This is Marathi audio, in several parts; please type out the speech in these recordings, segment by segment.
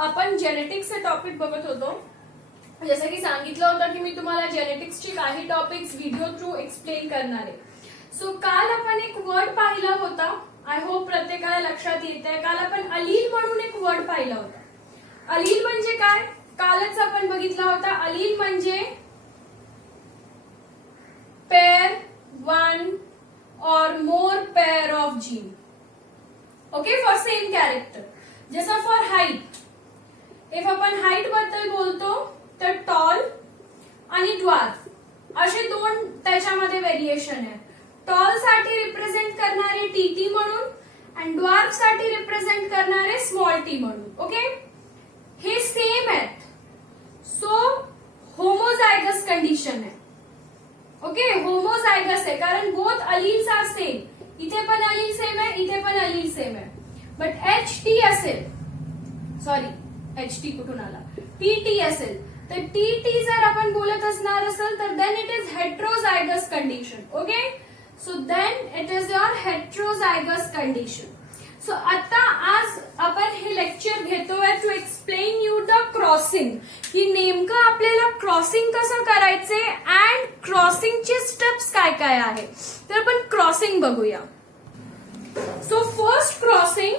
आपण जेनेटिक्सचे टॉपिक बघत होतो. जसं की सांगितलं होतं की मी तुम्हाला जेनेटिक्सचे काही टॉपिक्स व्हिडिओ थ्रू एक्सप्लेन करणार आहे. सो काल आपण एक वर्ड पाहिला होता. आय होप प्रत्येकाला लक्षात येत आहे. काल आपण अलील म्हणून एक वर्ड पाहिला होता. अलील म्हणजे काय कालच आपण बघितला होता. अलील म्हणजे pair, one or more pair of gene. Okay, for same character. जसं फॉर हाईट, इफ आपण हाईट बद्दल बोलतो तर टॉल आणि ड्वार्फ असे दोन त्याच्यामध्ये व्हेरिएशन आहे. टॉल साठी रिप्रेझेंट करणारे टीटी म्हणून आणि ड्वार्फ साठी रिप्रेझेंट करणारे स्मॉल टी म्हणून. ओके, हे सेम आहेत. सो होमोझायगस कंडिशन आहे. ओके, होमोझायगस आहे कारण बोथ अलील्स आर सेम. इथे पण अलील सेम आहे, इथे पण अलील सेम आहे. बट HT असेल, सॉरी HT कुठून आला, TT असेल तर TT जर आपण बोलत असणार असेल तर then it is heterozygous condition. Okay, so then it is your heterozygous condition. So आता आज आपण हे लेक्चर घेतोय to explain you the crossing, की नेमकं आपल्याला क्रॉसिंग कसं करायचे अँड क्रॉसिंगचे स्टेप्स काय काय आहे. तर आपण क्रॉसिंग बघूया. सो फर्स्ट क्रॉसिंग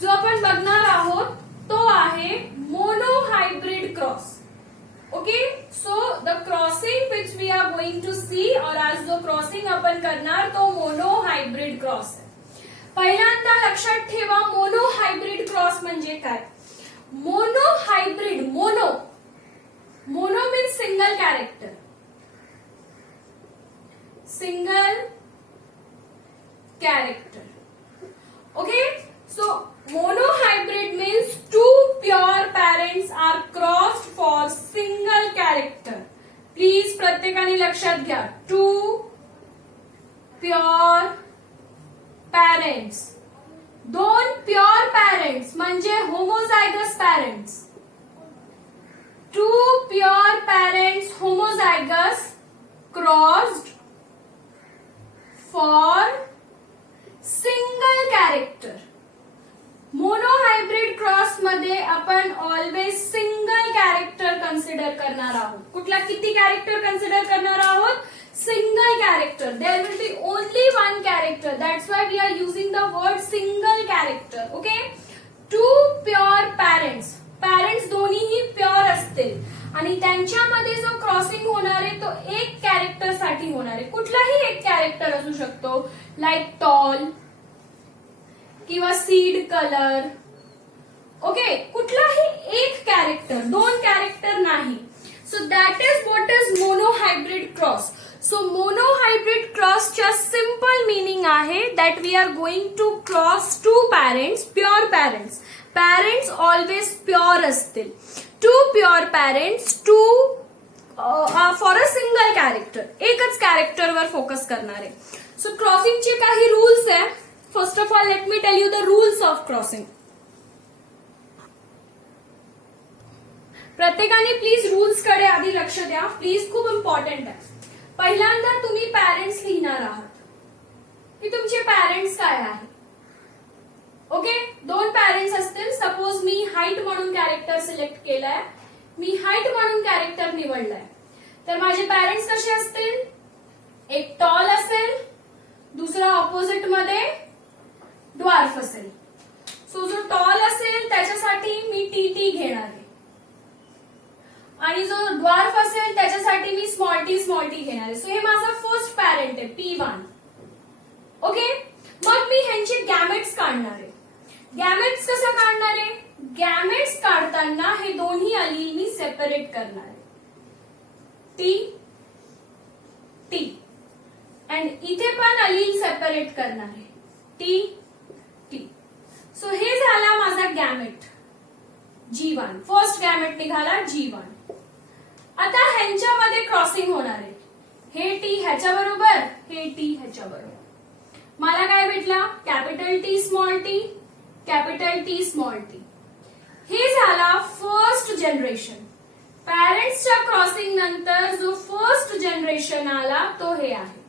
जो आपण बघणार आहोत तो आहे monohybrid cross. Okay, so the crossing which we are going to see, और आज जो क्रॉसिंग आपण करणार तो मोनोहायब्रिड क्रॉस आहे. पहिल्यांदा लक्षात ठेवा मोनोहायब्रिड क्रॉस म्हणजे काय. Monohybrid, mono means single character. Single character. Okay, so monohybrid means two pure parents are crossed for single character. Please प्रत्येकाने लक्षात घ्या. two pure parents, दोन प्युअर पॅरेंट्स म्हणजे homozygous parents. two pure parents homozygous crossed for single character. Monohybrid cross मध्ये आपण ऑलवेज सिंगल कॅरेक्टर कन्सिडर करणार आहोत. कुठला किती कॅरेक्टर कन्सिडर करणार आहोत. Single character. There will be only one character. That's why we are using the word single character. Okay, two pure parents, parents दोन्हीही प्युअर असतील आणि त्यांच्यामध्ये जो क्रॉसिंग होणार आहे तो एक कॅरेक्टर साठी होणार आहे. कुठलाही एक कॅरेक्टर असू शकतो, लाईक टॉल किंवा सीड कलर. ओके, कुठलाही एक कॅरेक्टर, दोन कॅरेक्टर नाही. So that is what is monohybrid cross. So monohybrid क्रॉसच्या सिंपल मिनिंग आहे that we are going to cross two parents, pure parents. Parents always pure असतील. Two pure parents, to for a single character, एकच कॅरेक्टरवर फोकस करणार आहे. सो क्रॉसिंगचे काही रूल्स आहे. First of all, let me tell you the rules of crossing. प्रत्येकाने प्लीज रूल्स कडे आधी लक्ष द्या. प्लीज, खूप इम्पॉर्टंट आहे. पहिल्यांदा तुम्ही पॅरेंट्स लिहिणार आहात की तुमचे पॅरेंट्स काय आहे. ओके, दोन पॅरेंट्स असतील. सपोज मी हाईट म्हणून कॅरेक्टर सिलेक्ट केलाय, मी हाईट म्हणून कॅरेक्टर निवडलाय. तर माझे पॅरेंट्स कसे असतील. एक टॉल असेल, दुसरा ऑपोजिट मध्ये ड्वार्फ असेल. सो जो टॉल असेल त्याच्यासाठी मी TT घेणार आहे आणि जो ड्वार्फ असेल त्याच्यासाठी मी स्मॉल टी घेणार आहे. सो हे माझा फर्स्ट पॅरेंट आहे P1. ओके, मग मी ह्यांचे गॅमेट्स काढणार आहे. गॅमेट्स कसं काढणार आहे. गॅमेट्स काढताना हे दोन्ही अलील मी सेपरेट करणार आहे. T अँड इथे पण अलील सेपरेट करणार आहे. T. सो हे झाला माझा गॅमेट G1. फर्स्ट गॅमेट निघाला G1. आता ह्यांच्यामध्ये क्रॉसिंग होणार आहे. हे T ह्याच्या बरोबर, हे T ह्याच्या बरोबर. मला काय भेटला. Capital T small T, capital T small T. हे झाला फर्स्ट जनरेशन. पॅरेंट्सच्या क्रॉसिंग नंतर जो फर्स्ट जनरेशन आला तो हे आहे.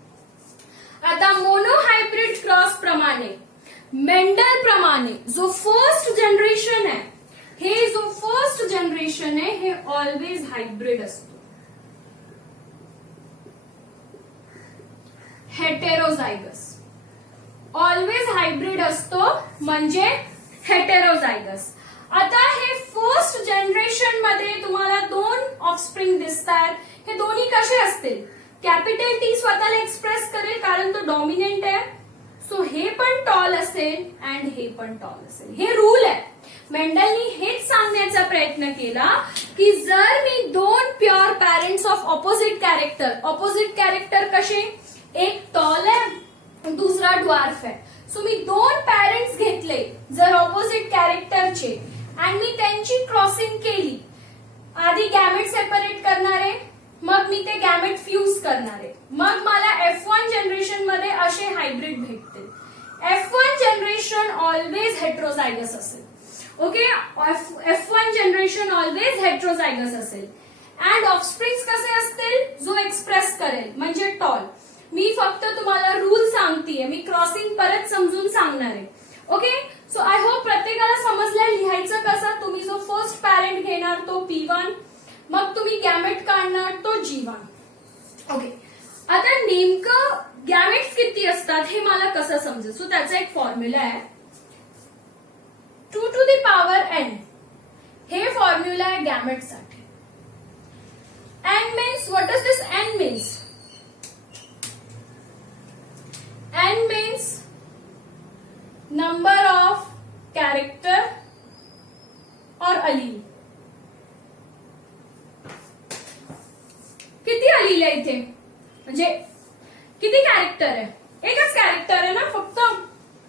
आता मोनोहायब्रिड क्रॉस प्रमाणे, मेंडल प्रमाणे जो फर्स्ट जनरेशन आहे, हे जो जनरेशन आहे हे ऑलवेज हायब्रिड असतो. हेटेरोझायगस ऑलवेज हायब्रिड असतो म्हणजे हेटेरोझायगस. आता हे फर्स्ट जनरेशन मध्ये तुम्हाला दोन ऑफस्प्रिंग दिसतात. हे दोन्ही कसे असतील? कॅपिटल टी स्वतःला एक्सप्रेस करेल कारण तो डॉमिनंट आहे. सो हे पण टॉल असेल अँड हे पण टॉल असेल. हे रूल आहे. मेंडलनी हेच सांगण्याचा प्रयत्न केला की जर मी दोन pure parents of opposite character कसे, एक टॉल आहे दुसरा ड्वार्फ आहे. सो मी दोन पॅरेंट्स घेतले जर ऑपोजिट कॅरेक्टरचे आणि मी त्यांची क्रॉसिंग केली. आधी गॅमेट सेपरेट करणारे, मग मी ते गॅमेट फ्यूज करणारे, मग मला F1 जनरेशन मध्ये असे हायब्रिड भेटतील. F1 जनरेशन ऑलवेज हेट्रोझायगस असेल. Okay, F1 generation always heterozygous असेल. अँड ऑफस्प्रिंग्स कसे असतील? जो एक्सप्रेस करेल म्हणजे टॉल. मी फक्त तुम्हाला रूल सांगतेय, मी क्रॉसिंग परत समजून सांगणार आहे. ओके, सो आय होप प्रत्येकाला समजलं लिहायचं कसं. तुम्ही जो फर्स्ट पॅरेंट घेणार तो P1, मग तुम्ही गॅमेट काढणार तो G1. ओके, आता नेमकं गॅमेट्स किती असतात हे मला कसं समजेल. सो त्याचा एक फॉर्म्युला आहे 2 to the power n. हे फॉर्म्युला आहे गॅमेटसाठी. n means what does this n means? n means number of character or allele. किती allele आहे इथे? म्हणजे किती कॅरेक्टर आहे? एकच कॅरेक्टर आहे ना फक्त.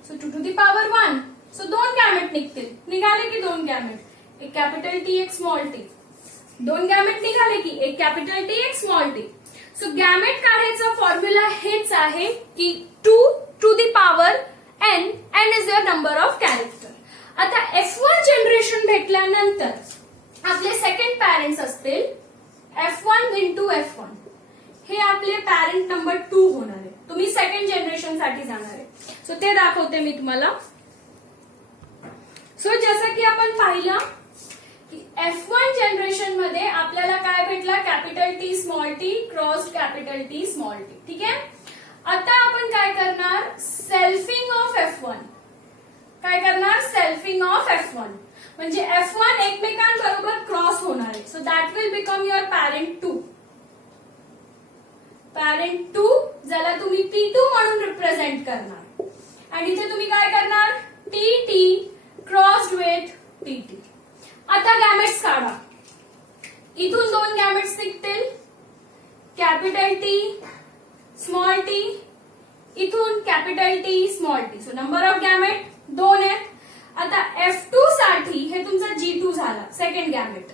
So 2 to the power 1. So दोन गॅमेट निघतील. निघाले की दोन गॅमेट, एक कॅपिटल टी एक स्मॉल टी. दोन गॅमेट निघाले की एक कॅपिटल टी एक स्मॉल टी. सो गॅमेट काढायचा फॉर्म्युला हेच आहे की 2 to the power n. n is your number of character. आता F1 जनरेशन भेटल्यानंतर आपले सेकंड पॅरेंट्स असतील F1 into F1. हे आपले पॅरेंट नंबर 2 होणार आहे. तुम्ही सेकंड जनरेशन साठी जाणार आहे. सो ते दाखवते मी तुम्हाला. सो जसं की आपण पाहिलं की F1 जनरेशन मध्ये आपल्याला काय भेटला? Capital T small T cross capital T small T. ठीक आहे, आता आपण काय करणार? Selfing of F1. काय करणार? सेल्फिंग ऑफ F1 म्हणजे F1 एकमेकांबरोबर क्रॉस होणार आहे. So that will become your parent 2. Parent 2 ज्याला तुम्ही P2 म्हणून रिप्रेझेंट करणार. आणि इथे तुम्ही काय करणार? T crossed with T. आता गॅमेट्स काढा. इथून दोन गॅमेट्स निघतील, कॅपिटल टी स्मॉल टी, इथून capital T small T. So number of gamete 2 आहेत. आता F2 साठी हे तुमचा G2 झाला, second gamete.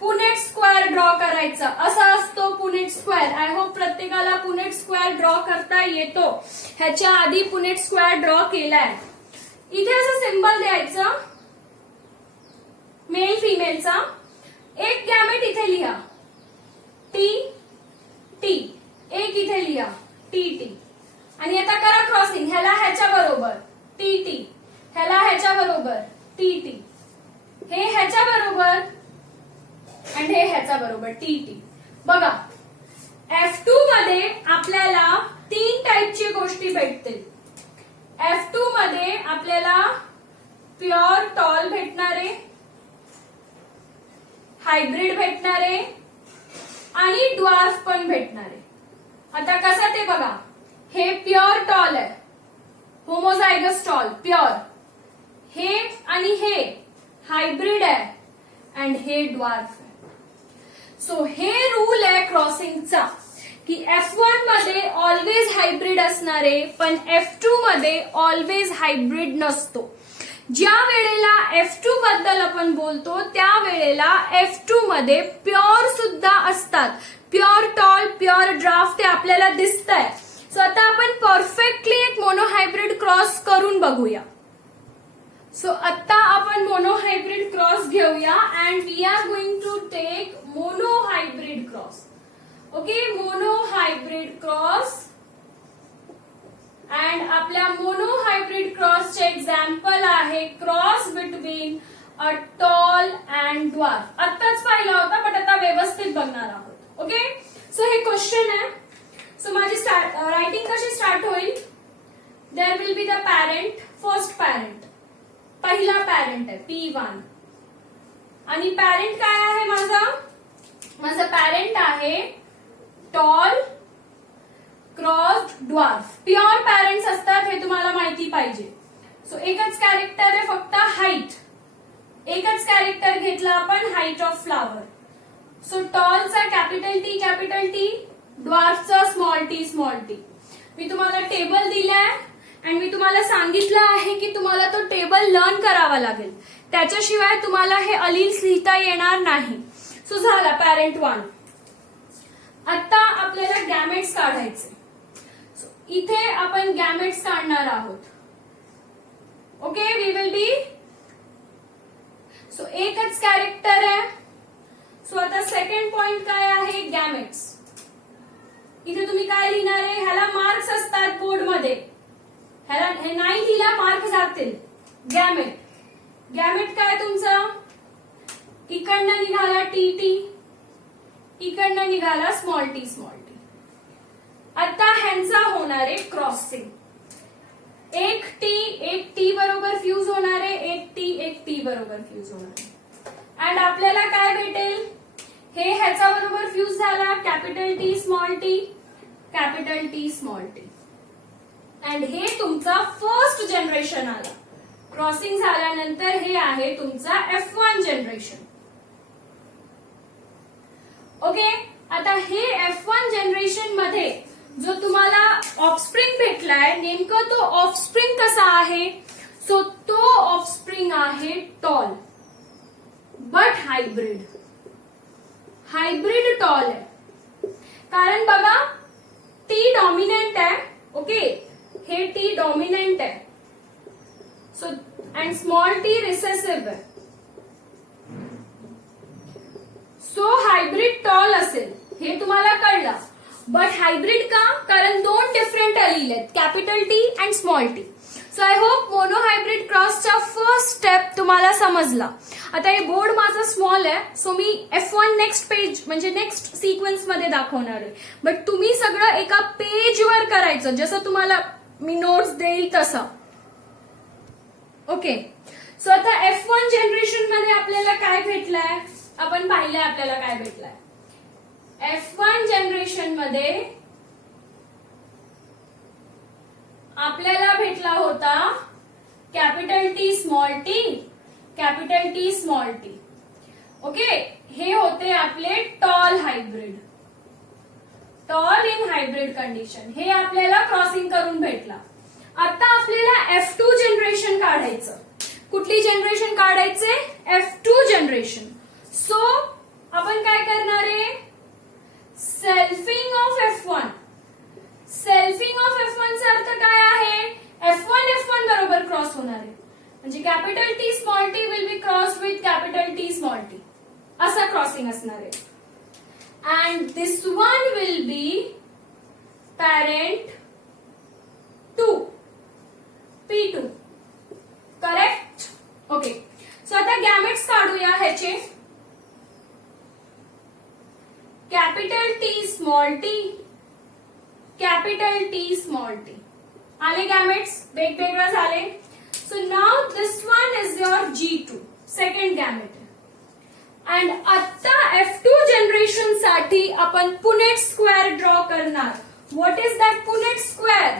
Punnett square draw करायचा. असा असतो पुनेट स्क्वेअर. आय होप प्रत्येकाला पुनेट स्क्वेअर ड्रॉ करता येतो. ह्याच्या आधी पुनेट स्क्वेअर ड्रॉ केलाय. इथे असं सिंबल द्यायचं मेल फिमेलचा. एक गॅमेट इथे लिहा टी टी, एक इथे लिहा टी टी. आणि आता करा क्रॉसिंग. ह्याला ह्याच्या बरोबर टी टी, ह्याला ह्याच्या बरोबर टी टी, हे ह्याच्या बरोबर आणि हे ह्याच्या बरोबर टी टी. बघा F2 मध्ये आपल्याला 3 टाईपची गोष्टी भेटतील. F2 मध्ये आपल्याला प्युअर टॉल भेटणारे, हायब्रिड भेटणारे आणि ड्वार्फ पण भेटणारे. आता कसं ते बघा. हे प्युअर टॉल आहे, होमोझायगस टॉल प्युअर. हे आणि हे हायब्रिड आहे अँड हे ड्वार्फ आहे. सो हे रूल आहे क्रॉसिंगचा की F1 मध्ये ऑलवेज हायब्रिड असणारे पण F2 मध्ये ऑलवेज हायब्रिड नसतो. ज्या वेळेला F2 बद्दल आपण बोलतो त्यावेळेला F2 मध्ये प्युअर सुद्धा असतात. प्युअर टॉल प्युअर ड्राफ्ट ते आपल्याला दिसतंय. सो आता आपण परफेक्टली एक मोनोहायब्रिड क्रॉस करून बघूया. सो आता आपण मोनोहायब्रिड क्रॉस घेऊया and we are going to take monohybrid cross. Okay, monohybrid cross. And आपल्या मोनोहायब्रिड क्रॉसचे एक्झाम्पल आहे cross between a tall and dwarf. आत्ताच पाहिला होता पण आता व्यवस्थित बघणार आहोत. ओके, सो हे क्वेश्चन आहे. सो माझी रायटिंग कशी स्टार्ट होईल? There will be the parent, first parent, पहिला पॅरेंट आहे P1 आणि पॅरेंट काय आहे माझं पॅरेंट आहे tall cross dwarf. Pure parents असतात हे तुम्हाला माहिती पाहिजे. सो एकच कॅरेक्टर आहे फक्त हाईट, एकच कॅरेक्टर घेतला आपण हाईट ऑफ फ्लावर. सो टॉलचा कॅपिटल T, ड्वार्फचा स्मॉल टी. मी तुम्हाला टेबल दिलाय आणि मी तुम्हाला सांगितलं आहे की तुम्हाला तो टेबल लर्न करावा लागेल, त्याच्याशिवाय तुम्हाला हे अलिल्स लिहिता येणार नाही. सो झाला पॅरेंट 1. आता आपल्याला गॅमेट्स काढायचे. इथे आपण गॅमेट्स काढणार आहोत. Okay, we will be. So एकच कॅरेक्टर आहे. सो आता सेकंड पॉइंट काय आहे? गॅमेट्स. इथे तुम्ही काय लिहिणार आहे? ह्याला मार्क्स असतात बोर्डमध्ये, ह्याला हे नाही लिहिला मार्क जातील. गॅमेट काय तुमचं? इकडनं निघाला टी, इकडनं निघाला स्मॉल टी. आता ह्यांचा होणार आहे क्रॉसिंग. एक टी बरोबर फ्यूज होणार आहे, एक टी बरोबर फ्यूज होणार आहे. अँड आपल्याला काय भेटेल? हे ह्याचा बरोबर फ्यूज झाला, capital T small T, capital T small T. And हे तुमचा फर्स्ट जनरेशन आला. क्रॉसिंग झाल्यानंतर हे आहे तुमचा F1 जनरेशन. ओके, आता हे F1 जनरेशन मध्ये जो तुम्हाला ऑफस्प्रिंग भेटलाय, नेमकं तो ऑफस्प्रिंग कसा आहे? सो तो ऑफस्प्रिंग आहे टॉल बट हायब्रिड टॉल आहे. कारण बघा टी डॉमिनंट आहे. ओके, हे टी डॉमिनंट आहे. So and small T recessive आहे. सो हायब्रिड टॉल असेल हे तुम्हाला कळलं. बट हायब्रिड का? कारण दोन डिफरंट अलील आहेत, capital T and small T. So I hope monohybrid क्रॉसचा फर्स्ट स्टेप तुम्हाला समजला. आता हे बोर्ड माझा स्मॉल आहे, सो मी F1 नेक्स्ट पेज म्हणजे नेक्स्ट सिक्वेन्स मध्ये दाखवणार आहे. बट तुम्ही सगळं एका पेजवर करायचं, जसं तुम्हाला मी नोट्स देईल तसं. ओके, सो आता F1 जनरेशन मध्ये आपल्याला काय भेटलंय? आपण पाहिलंय आपल्याला काय भेटलंय. F1 जनरेशन मध्ये आपल्याला भेटला होता capital T small T, capital T small T. Okay, हे होते आपले tall hybrid, tall in hybrid condition. हे आपल्याला क्रॉसिंग करून भेटला. आता आपल्याला F2 जनरेशन काढायचं. कुठली जनरेशन काढायचे? F2 generation. सो आपण काय करणार आहे? Selfing of F1. Selfing of F1 चा अर्थ काय आहे? F1 बरोबर क्रॉस होणार आहे. म्हणजे capital T small T will be cross with capital T small T, असा क्रॉसिंग असणार आहे. And this one will be parent 2, P2. Correct? Okay, so आता गॅमेट्स काढूया ह्याचे. Capital T small T, capital T small T. आले गॅमेट्स, वेगवेगळं झाले. So now this one is your G2, second gamete. And आता F2 जनरेशन साठी आपण पुनेट स्क्वेअर ड्रॉ करणार. What is that Punnett square?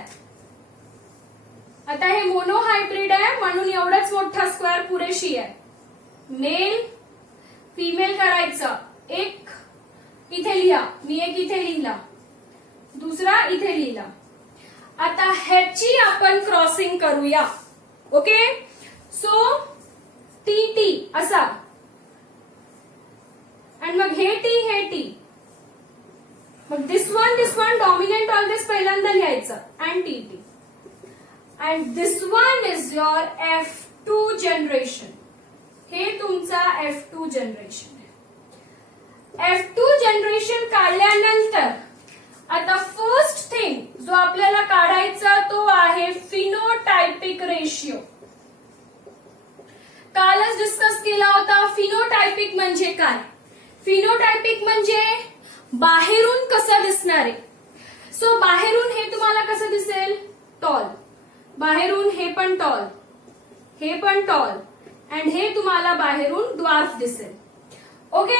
आता हे मोनो हायब्रिड आहे म्हणून एवढाच मोठा स्क्वेअर पुरेशी आहे. मेल फिमेल करायचं. एक इथे लिहा, मी एक इथे लिहिला, दुसरा इथे लिहिला. आता ह्याची आपण क्रॉसिंग करूया. ओके, सो टी असा, आणि मग हे टी, मग दिस वन डॉमिनंट ऑल दिस पहिल्यांदा लिहायचं and T. And this one is your F2 generation. हे तुमचा F2 जनरेशन आहे. F2 जनरेशन काढल्यानंतर आता फर्स्ट थिंग जो आपल्याला काढायचा तो आहे फिनोटायपिक रेशियो. कालच डिस्कस केला होता. फिनोटायपिक म्हणजे काय? फिनोटायपिक म्हणजे बाहेरून कसं दिसणार आहे. सो बाहेरून हे तुम्हाला कसं दिसेल? टॉल. बाहेरून हे पण टॉल, हे पण टॉल, अँड हे तुम्हाला बाहेरून ड्वार्फ दिसेल. ओके,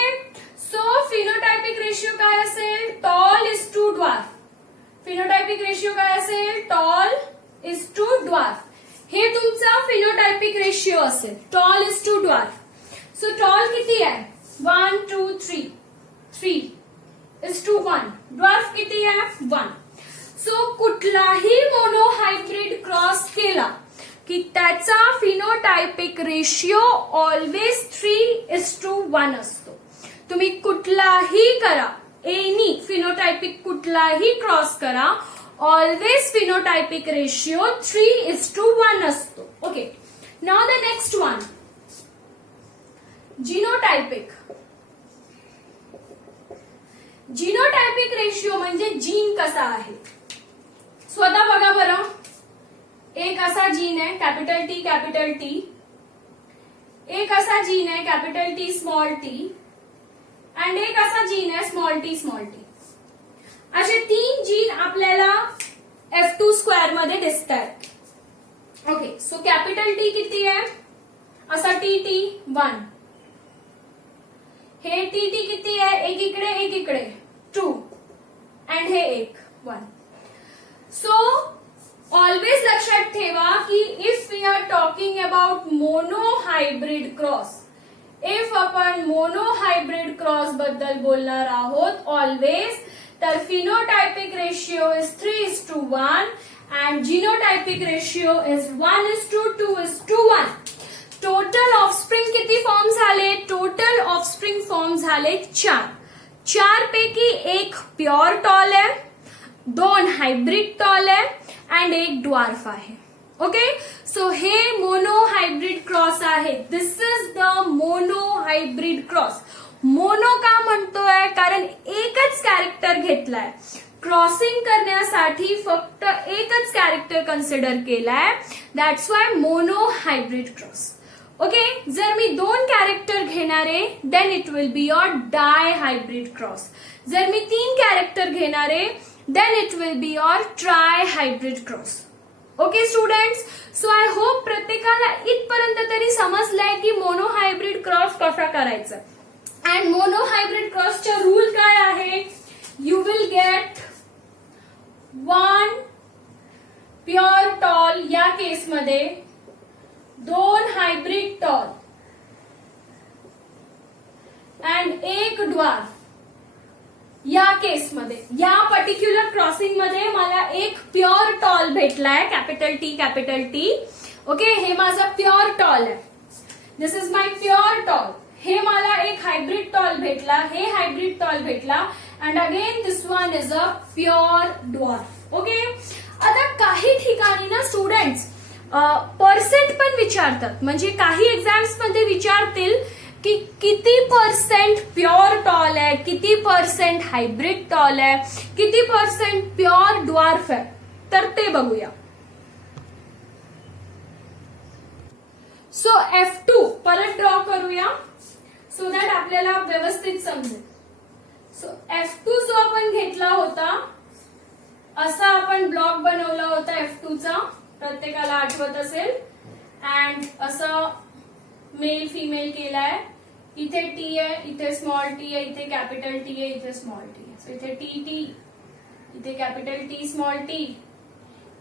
सो फिनोटायपिक रेशिओ काय असेल? Tall is to dwarf. Phenotypic ratio काय असेल? Tall is to dwarf. हे तुमचा फिनोटायपिक रेशिओ असेल, tall is to dwarf. So tall किती आहे? 1 2 3 3 इज टू 1. ड्वार्फ किती आहे? 1. सो कुठलाही मोनोहायब्रिड क्रॉस केला की त्याचा फिनोटायपिक रेशिओ ऑलवेज 3:1 असतो. तुम्ही कुठलाही करा, एनी फिनोटायपिक कुठलाही क्रॉस करा, ऑलवेज फिनोटायपिक रेशिओ 3:1 असतो. Okay, now the next one, genotypic. Genotypic ratio म्हणजे जीन कसा आहे. स्वतः बघा बरं. एक असा जीन आहे कॅपिटल टी कॅपिटल टी, एक असा जीन आहे capital T small T, and एक असा जीन आहे स्मॉल टी स्मॉल टी. असे 3 जीन आपल्याला F2 स्क्वेअर मध्ये दिसत आहेत. ओके, सो कॅपिटल टी किती आहे? असा टी टी 1. हे टी टी किती आहे? एक इकडे 2, अँड हे 1. सो ऑलवेज लक्षात ठेवा की if we are talking about monohybrid cross, if आपण मोनोहायब्रिड क्रॉस बद्दल बोलणार आहोत ऑलवेज, तर phenotypic ratio is 3:1 and genotypic ratio is 1:2:1. Total offspring किती फॉर्म झाले? टोटल ऑफस्प्रिंग फॉर्म झाले 4. 4 पैकी एक प्युअर टॉल आहे, 2 हायब्रिड टॉल आहे, अँड एक ड्वार्फ आहे. ओके, सो हे मोनोहायब्रिड क्रॉस आहे. This is the monohybrid cross. Mono का म्हणतोय? कारण एकच कॅरेक्टर घेतलाय. क्रॉसिंग करण्यासाठी फक्त एकच कॅरेक्टर कन्सिडर केलाय. That's why monohybrid cross. Okay, जर मी 2 कॅरेक्टर घेणारे then it will be your dihybrid cross. जर मी 3 कॅरेक्टर घेणारे then it will be your trihybrid cross. Okay students, so I hope प्रत्येकाला इथपर्यंत तरी समजलंय की मोनोहायब्रिड क्रॉस कसा करायचा. अँड मोनोहायब्रिड क्रॉसचा रूल काय आहे? You will get 1 pure tall, या केसमध्ये 2 हायब्रिड टॉल अँड एक ड्वार्फ. या केसमध्ये, या पर्टिक्युलर क्रॉसिंग मध्ये मला एक प्युअर टॉल भेटलाय capital T capital T. Okay, हे माझा प्युअर टॉल आहे. This is my pure tall. हे मला एक हायब्रिड टॉल भेटला, हे हायब्रिड टॉल भेटला, and again this one is a pure dwarf. Okay, आता काही ठिकाणी ना स्टुडंट्स पर्सेंट पण विचारतात. म्हणजे काही एक्झाम्स मध्ये विचारतील की किती पर्सेंट प्युअर टॉल आहे, किती पर्सेंट हायब्रिड टॉल आहे, किती पर्सेंट प्युअर ड्वार्फ आहे. तर ते बघूया. सो F2 परत ड्रॉ करूया सो दॅट आपल्याला व्यवस्थित समजेल. सो F2 जो आपण घेतला होता, असा आपण ब्लॉक बनवला होता F2 चा, प्रत्येकाला आठवत असेल. अँड असं मेल फिमेल केलाय. इथे टी आहे, इथे स्मॉल टी आहे, इथे कॅपिटल टी आहे, इथे स्मॉल टी आहे. सो इथे टी टी, इथे कॅपिटल टी स्मॉल टी,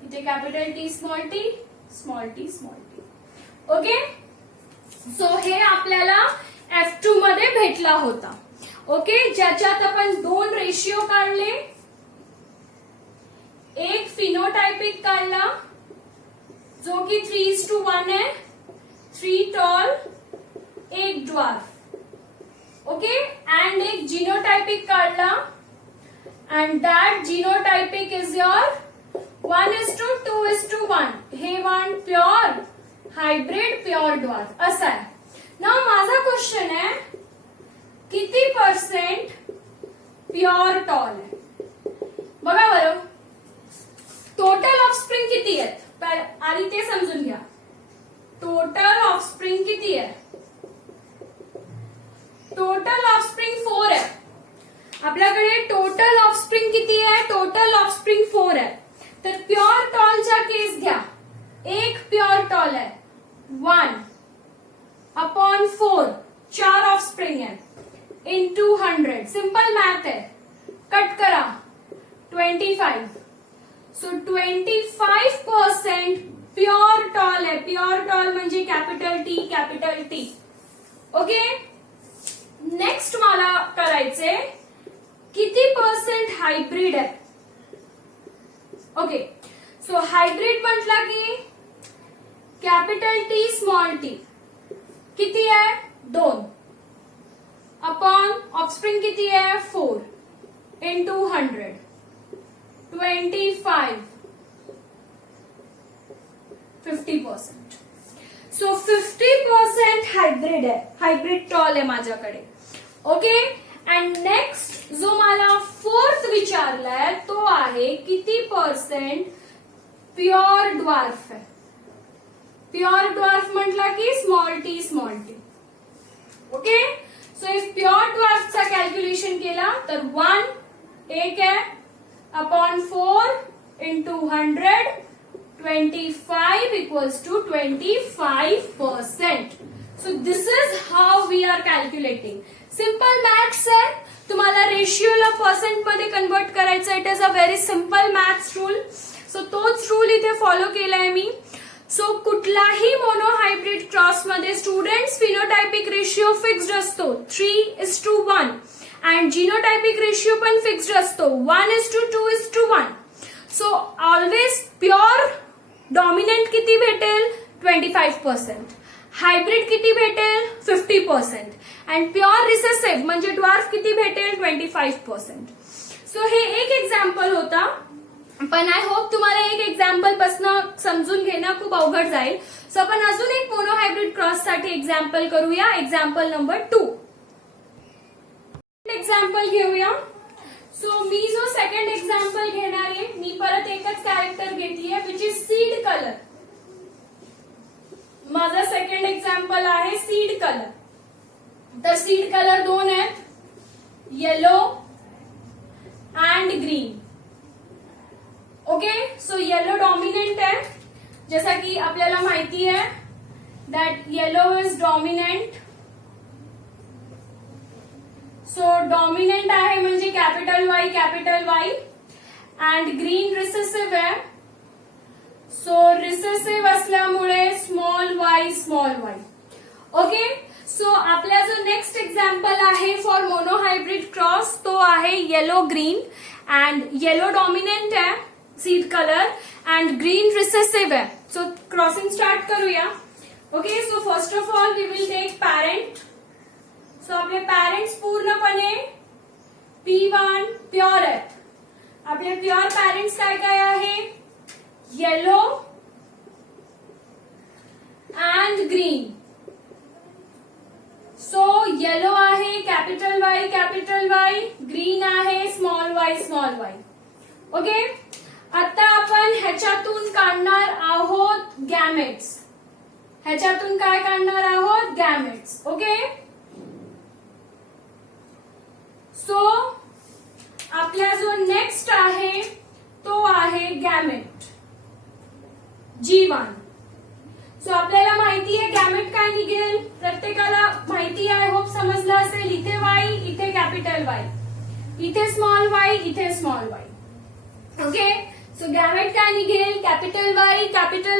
इथे capital T small T, small T small T. Okay, so हे आपल्याला F2 मध्ये भेटला होता. ओके, ज्याच्यात आपण 2 रेशिओ काढले, एक फिनोटायपिक काढला जो की 3:1 आहे, 3 टॉल, एक ड्वार्फ. ओके, अँड एक जीनोटायपिक काढला, अँड दॅट जीनोटायपिक इज युअर 1:2:1. हे 1 प्युअर हायब्रिड प्युअर ड्वार्फ असं आहे. नाउ माझा क्वेश्चन आहे, किती पर्सेंट प्युअर टॉल आहे? बघा बरं, टोटल ऑफस्प्रिंग किती आहेत आधी ते समजून घ्या. टोटल टोटल ऑफस्प्रिंग किती आहे? टोटल ऑफस्प्रिंग 4 आहे. आपल्याकडे टोटल ऑफस्प्रिंग किती आहे? टोटल ऑफस्प्रिंग 4 आहे. तर प्युअर टॉलचा केस घ्या. एक प्युअर टॉल आहे 1/4, 4 ऑफस्प्रिंग आहे इंटू 100. सिंपल मॅथ आहे. कट करा 25. सो 25% प्युअर टॉल आहे. प्युअर टॉल म्हणजे capital T, capital T. Okay, next मला करायचे किती पर्सेंट हायब्रिड आहे. ओके, सो हायब्रिड म्हटलं की कॅपिटल टी स्मॉल टी किती आहे? 2 अपॉन ऑफस्प्रिंग किती आहे? 4 इंटू 100. 25, 50%. सो 50% हायब्रिड आहे. हायब्रिड टॉल आहे माझ्याकडे. ओके, अँड नेक्स्ट जो मला 4th विचारलाय तो आहे किती पर्सेंट प्युअर ड्वार्फ आहे. प्युअर ड्वार्फ म्हटलं की small T, small T. Okay, so if pure ड्वार्फचा कॅल्क्युलेशन केला तर 1 आहे upon 4 into 100. 25 equals to 25%. So this is how we are calculating. Simple maths आहे. तुम्हाला रेशिओला पर्सेंट मध्ये कन्वर्ट करायचं. It is a very simple maths rule. So तोच रूल इथे फॉलो केलाय मी. सो कुठलाही मोनोहायब्रिड क्रॉस मध्ये स्टुडंट्स फिनोटायपिक रेशिओ फिक्स्ड असतो 3:1 अँड जिनोटायपिक रेशिओ पण फिक्स्ड असतो 1:2:1. सो ऑलवेज प्युअर डॉमिनंट किती भेटेल? 25%. हायब्रिड किती भेटेल? 50%. अँड प्युअर रिसेसिव्ह म्हणजे ड्वार्फ किती भेटेल? 25%. सो हे एक एक्झाम्पल होता, पण आय होप तुम्हाला एक एक्झाम्पल पासून समजून घेणं खूप अवघड जाईल. सो आपण अजून एक मोनोहायब्रिड क्रॉस साठी एक्झाम्पल करूया. Example number 2. एक्झाम्पल घेऊया. सो मी जो सेकंड एक्झाम्पल घेणार आहे, मी परत एकच कॅरेक्टर घेतली आहे विच इज सीड कलर. माझा सेकंड एक्झाम्पल आहे सीड कलर. तर सीड कलर 2 आहेत, yellow and green. Okay, so yellow dominant आहे. जसा की आपल्याला माहिती आहे that yellow is dominant. So dominant आहे म्हणजे capital Y, capital Y. And green recessive आहे. सो रिसेसिव्ह असल्यामुळे small Y, small Y. Okay, so आपला जो नेक्स्ट एक्झाम्पल आहे फॉर मोनोहायब्रिड क्रॉस तो आहे yellow green. And yellow dominant आहे seed colour and green recessive आहे. सो क्रॉसिंग स्टार्ट करूया. Okay, so first of all we will take parent. So आपले पॅरेंट्स पूर्णपणे P1 प्युअर आहेत. आपले प्युअर पॅरेंट्स काय काय आहे? Yellow and green. So yellow आहे capital Y, capital Y. Green आहे small Y, small Y. Okay, आता आपण ह्याच्यातून काढणार आहोत गॅमेट्स. ह्याच्यातून काय काढणार आहोत? गॅमेट्स. ओके, सो आपला जो नेक्स्ट आहे तो आहे गॅमेट G1. सो आपल्याला माहिती आहे गॅमेट काय निघेल. प्रत्येकाला माहिती आहे, होप समजलं असेल. इथे वाय, इथे कॅपिटल वाय, इथे स्मॉल वाय, इथे small Y. Okay, so gamete काय निघेल? कॅपिटल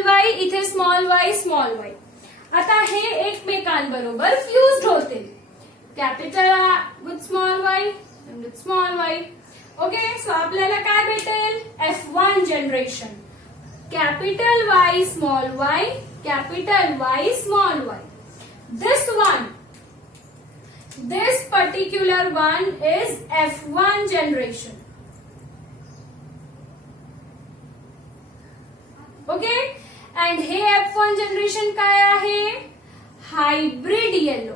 वाय, इथे स्मॉल वाय, स्मॉल वाय. आता हे एकमेकांबरोबर फ्युज्ड होतील. Capital with small Y and with small Y. Okay, so आपल्याला काय भेटेल? F1 generation. Capital Y, small Y, capital Y, small Y. This particular one is F1 generation. Okay, and हे F1 जनरेशन काय आहे? Hybrid yellow.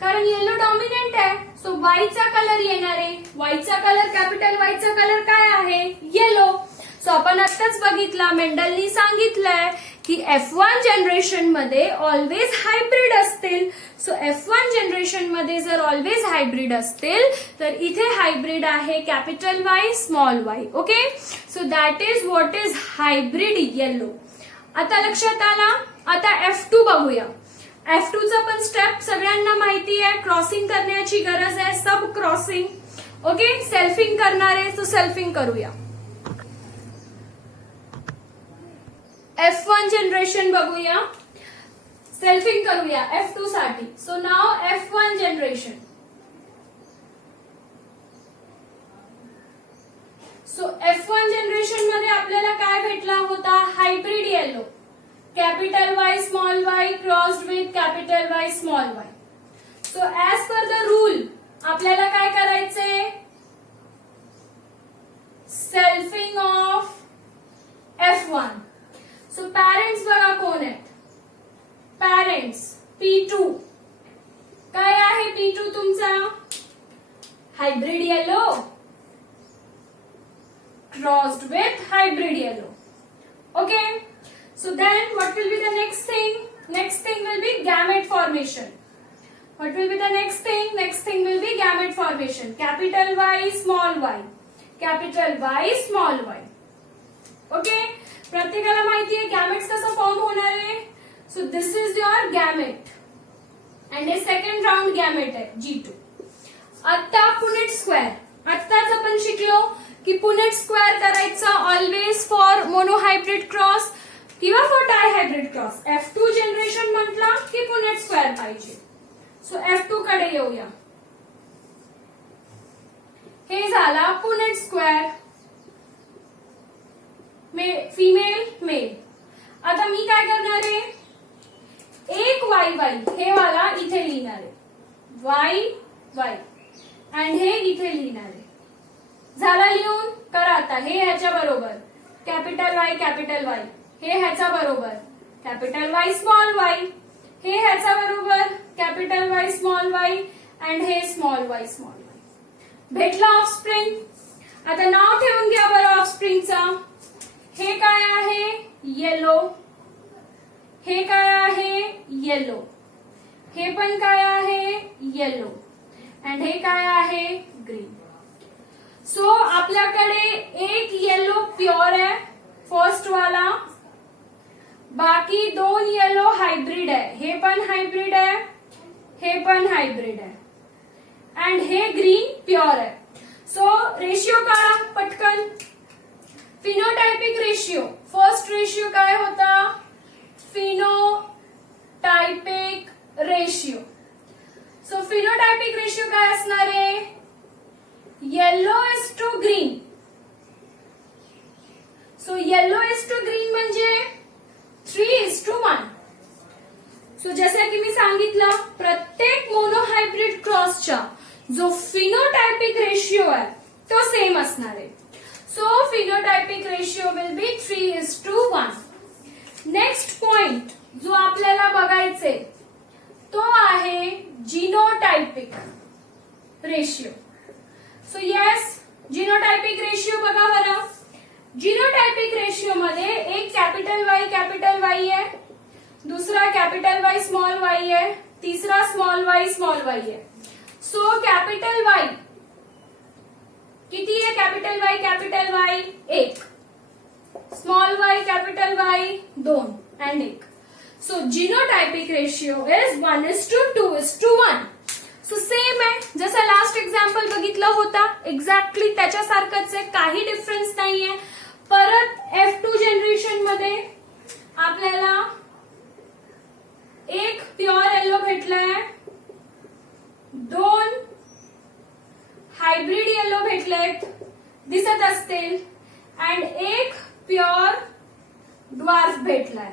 कारण येलो डॉमिनंट आहे. सो वायचा कलर येणार आहे. वायचा कलर, कॅपिटल वायचा कलर काय आहे? येलो. सो आपण आत्ताच बघितला, मेंडलनी सांगितलंय की F1 जनरेशन मध्ये ऑलवेज हायब्रिड असतील. सो F1 जनरेशन मध्ये जर ऑलवेज हायब्रिड असतील तर इथे हायब्रिड आहे capital Y small Y. Okay, so that is what is hybrid yellow. आता लक्षात आला. आता F2 बघूया. F2 चा पण स्टेप सगळ्यांना माहिती आहे. क्रॉसिंग करण्याची गरज आहे, सब क्रॉसिंग. ओके, सेल्फिंग करणार आहे तो सेल्फिंग करूया. F1 जनरेशन बघूया, सेल्फिंग करूया F2 साठी. सो नाव F1 generation. So F1 generation मध्ये आपल्याला काय भेटला होता? Hybrid yellow, capital Y small Y crossed with capital Y small Y. So as per the rule आपल्याला काय करायचंय? Selfing of F1. So parents बघा कोण आहेत? Parents P2. काय आहे P2 तुमचा? Hybrid yellow crossed with hybrid yellow. Okay, so then what will be the next thing? Next thing will be gamete formation. What will be the next thing? Next thing will be gamete formation. Capital Y small y, capital Y small y. Okay, प्रत्येकाला माहिती आहे गॅमेट्स कसं फॉर्म होणार आहे. So this is your gamete and हे सेकंड राउंड गॅमेट आहे G2. आता पुनेट स्क्वेअर आत्ताच आपण शिकलो की पुनेट स्क्वेअर करायचा ऑलवेज फॉर मोनोहायब्रिड क्रॉस किंवा फॉर डायहायब्रिड क्रॉस. F2 जनरेशन म्हटला की पुनेट स्क्वेअर पाहिजे. सो F2 कडे येऊया. हे झाला पुनेट स्क्वेअर, फिमेल मेल. आता मी काय करणार आहे? एक वाय वाय हे वाला इथे लिहिणार आहे, वाय वाय, अँड हे इथे लिहिणार आहे. झाला लिहून? करा आता. हे ह्याच्या बरोबर कॅपिटल वाय कॅपिटल वाय, हे ह्याचा बरोबर कॅपिटल वाय स्मॉल वाय, हे ह्याचा बरोबर capital Y small Y, and हे स्मॉल वाय स्मॉल वाय. भेटला ऑफस्प्रिंग. आता नाव ठेवून घ्या बरं ऑफस्प्रिंगचा. हे काय आहे? येलो. हे काय आहे? येलो. हे पण काय आहे? येलो. अँड हे काय आहे? ग्रीन. सो आपल्याकडे एक येलो प्युअर आहे फर्स्ट वाला, बाकी दोन येलो हायब्रिड आहे. हे पण हायब्रिड आहे, हे पण हायब्रिड आहे, अँड हे ग्रीन प्युअर आहे. सो रेशिओ काढा पटकन. Phenotypic ratio. फर्स्ट रेशिओ काय होता? Phenotypic ratio. So phenotypic ratio काय असणार आहे? Yellow is to green. So yellow is to green म्हणजे 3:1. सो जसं की मी सांगितलं, प्रत्येक मोनोहायब्रिड क्रॉसचा जो फिनोटायपिक रेशिओ आहे तो सेम असणार आहे. So phenotypic ratio will be 3:1. Next point जो आपल्याला बघायचे तो आहे genotypic ratio. So yes, genotypic ratio बघा बरं. जिनोटायपिक रेशिओ मध्ये एक कॅपिटल वाय आहे, दूसरा कॅपिटल वाय स्मॉल वाय आहे, तीसरा स्मॉल वाय आहे. सो कॅपिटल वाय किती आहे? Capital Y 1, small Y capital Y 2 and 1. So genotypic ratio is 1:2:1. So same आहे जसं लास्ट एक्झाम्पल बघितलं होता, एक्झॅक्टली त्याच्यासारखंच आहे, काही डिफरन्स नाहीये. परत F2 जनरेशन मध्ये आपल्याला एक प्युअर येलो भेटलाय, दोन हायब्रिड येलो भेटलेत दिसत असतील, अँड एक प्युअर ड्वार्फ भेटलाय.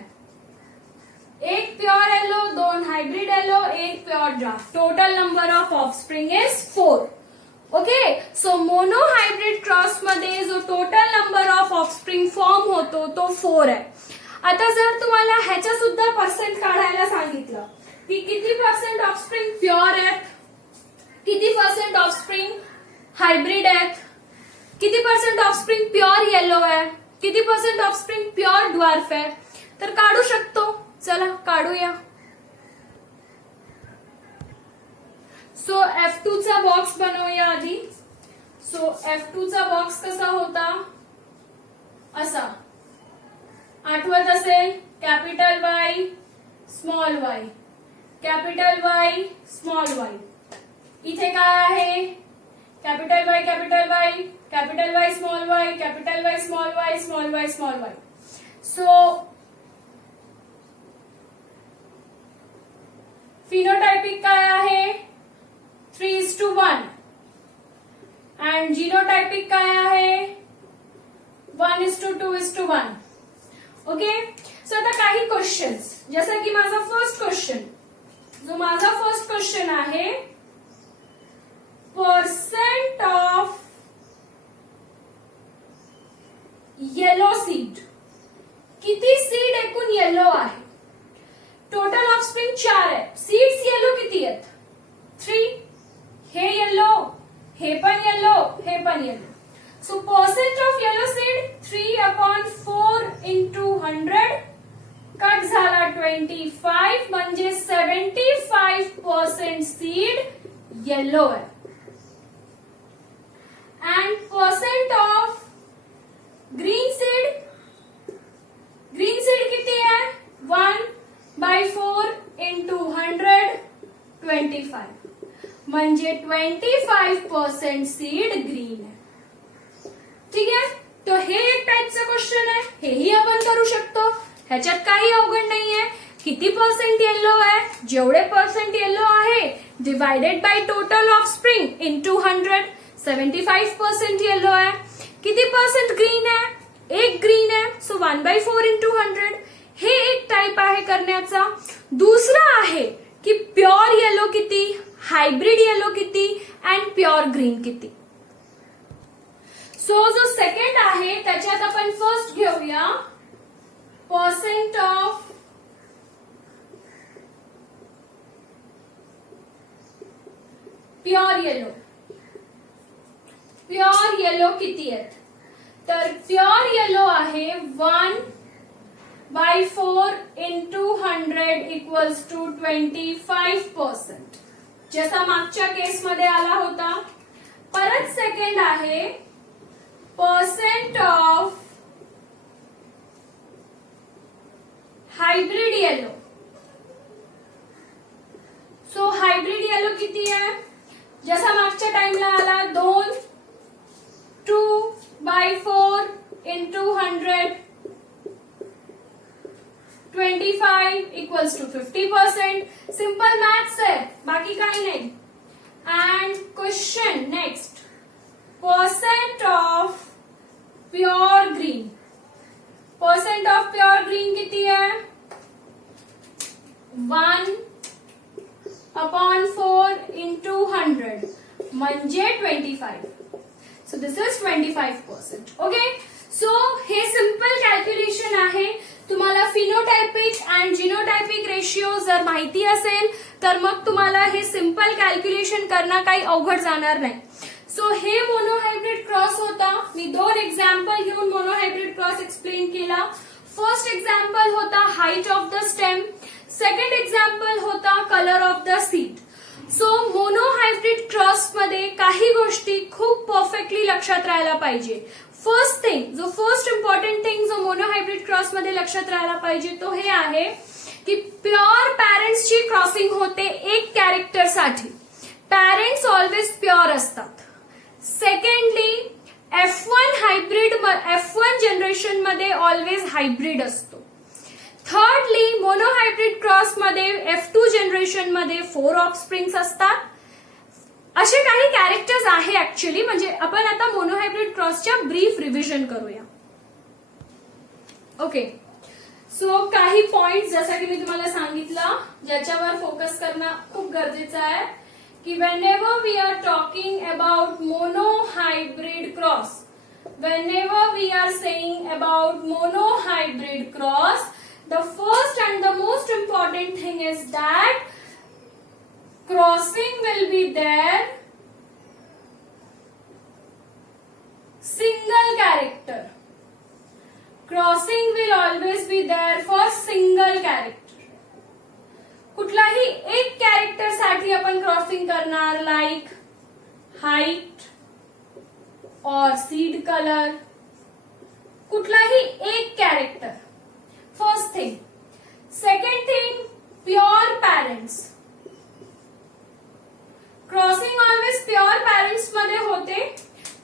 एक प्युअर येलो, दोन हायब्रिड येलो, एक pure dwarf. Total number of offspring is 4. Okay, so monohybrid cross मध्ये जो total number of offspring form होतो तो 4 आहे. आता जर तुम्हाला ह्याच्या सुद्धा पर्सेंट काढायला सांगितलं की किती पर्सेंट ऑफस्प्रिंग प्युअर आहेत, किती पर्सेंट ऑफस्प्रिंग हायब्रिड आहेत, किती पर्सेंट ऑफस्प्रिंग प्युअर येलो आहे, किती पर्सेंट ऑफस्प्रिंग प्युअर ड्वार्फ आहे, तर काढू शकतो. चला काढूया. सो F2 चा बॉक्स बनवूया आधी. सो F2 चा बॉक्स कसा होता, असा. आठवत असेल, capital Y small Y, capital Y small Y. इथे काय आहे, capital Y capital Y, capital Y small Y, capital Y small Y, small Y small Y. So phenotypic काय आहे, 3:1 अँड जिनोटायपिक काय आहे, 1:2:1. ओके. सो आता काही क्वेश्चन्स, जसं की माझा फर्स्ट क्वेश्चन, जो माझा फर्स्ट क्वेश्चन आहे, पर्सेंट ऑफ येलो सीड. किती सीड एकूण येलो आहे. टोटल ऑफस्प्रिंग 4 आहे. सीड्स येलो किती आहेत, 3. हे येलो, हे पण येलो, हे पण yellow. So percent of yellow seed 3/4 into 100 cut झाला 25, म्हणजे 75% सीड येलो आहे. And percent of green seed, green seed किती आहे, 1/4 into 100 25, म्हणजे 25% सीड ग्रीन आहे. ठीक आहे. तो हे एक टाइपचा क्वेश्चन आहे, हेही आपण करू शकतो. ह्याच्यात काही अवघड नाहीये. किती पर्सेंट येलो आहे, जेवढे पर्सेंट येलो आहे divided by total offspring into 100, 75% yellow आहे. किती पर्सेंट ग्रीन आहे, एक ग्रीन आहे, सो 1/4 into 100. हे एक टाइप आहे करण्याचा. दुसरा आहे की प्युअर येलो किती, हायब्रिड येलो किती, अँड प्युअर ग्रीन किती. सो जो सेकंड आहे त्याच्यात आपण फर्स्ट घेऊया, percent of pure yellow. Pure yellow किती आहेत, तर प्युअर येलो आहे 1/4 into 100 equals to 25%, जसा मागच्या केसमध्ये आला होता. परत सेकंड आहे percent of hybrid yellow. So hybrid yellow किती आहे, जसा मागच्या टाइमला आला 2/4 into 100 25 equals to 50%. Simple maths आहे, बाकी काही नाही. And question next, percent of pure green. Percent of pure green किती आहे, 1/4 into 100 म्हणजे 25. So this is 25%. Okay. So हे सिंपल कॅल्क्युलेशन आहे. तुम्हाला फिनोटायपिक अँड जिनोटायपिक रेशिओ जर माहिती असेल तर मग तुम्हाला हे सिंपल कॅल्क्युलेशन करणं काही अवघड जाणार नाही. सो हे मोनोहायब्रिड क्रॉस होता. मी 2 एक्झाम्पल घेऊन मोनोहायब्रिड क्रॉस एक्सप्लेन केला. फर्स्ट एक्झाम्पल होता height of the stem, second example होता colour of the seed. So monohybrid cross मध्ये काही गोष्टी खूप परफेक्टली लक्षात राहायला पाहिजे. फर्स्ट थिंग, जो फर्स्ट इम्पॉर्टंट थिंग जो मोनोहायब्रिड क्रॉस मध्ये लक्षात राहायला पाहिजे तो हे आहे की प्युअर पॅरेंट्सची क्रॉसिंग होते एक कॅरेक्टर साठी. पॅरेंट्स ऑलवेज प्युअर असतात. Secondly F1 hybrid, F1 generation मध्ये ऑलवेज हायब्रिड असतो. थर्डली मोनोहायब्रिड क्रॉस मध्ये F2 जनरेशन मध्ये 4 ऑफस्प्रिंग्स असतात. असे काही कॅरेक्टर्स आहे ऍक्च्युअली. म्हणजे आपण आता मोनोहायब्रिड क्रॉसच्या ब्रीफ रिव्हिजन करूया. ओके. सो काही पॉइंट जसं की मी तुम्हाला सांगितलं ज्याच्यावर फोकस करणं खूप गरजेचं आहे की whenever we are talking about monohybrid cross, whenever we are saying about monohybrid cross, the first and the most important thing is that crossing will be there single character. Crossing will always be there for single character. कुठलाही एक कॅरेक्टर साठी आपण क्रॉसिंग करणार, लाईक हाईट और सीड कलर. कुठलाही एक character. First thing. Second thing, pure parents. Crossing always pure parents मध्ये होते.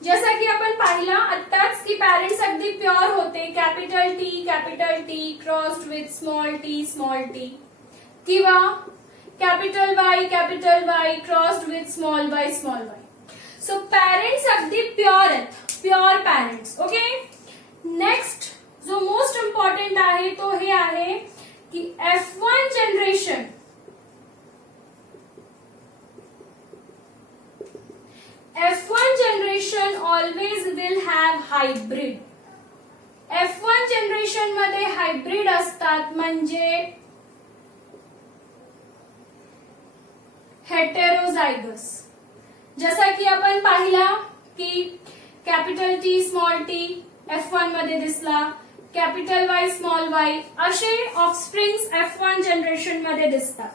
जैसा की आपण पाहिला आत्ताच की पॅरेंट्स अगदी प्युअर होते. Capital T crossed with small T किंवा capital Y crossed with small Y. So parents अगदी प्युअर आहेत, प्युअर पॅरेंट्स. ओके. नेक्स्ट जो मोस्ट इम्पॉर्टंट आहे तो हे आहे की F1 generation always will have hybrid. F1 generation मध्ये हायब्रिड असतात, म्हणजे हेटेरोझायगस. जसा की आपण पाहिला की capital T small T F1 मध्ये दिसला, कॅपिटल वाय स्मॉल वाय असे ऑफस्प्रिंग्स F1 जनरेशन मध्ये दिसतात.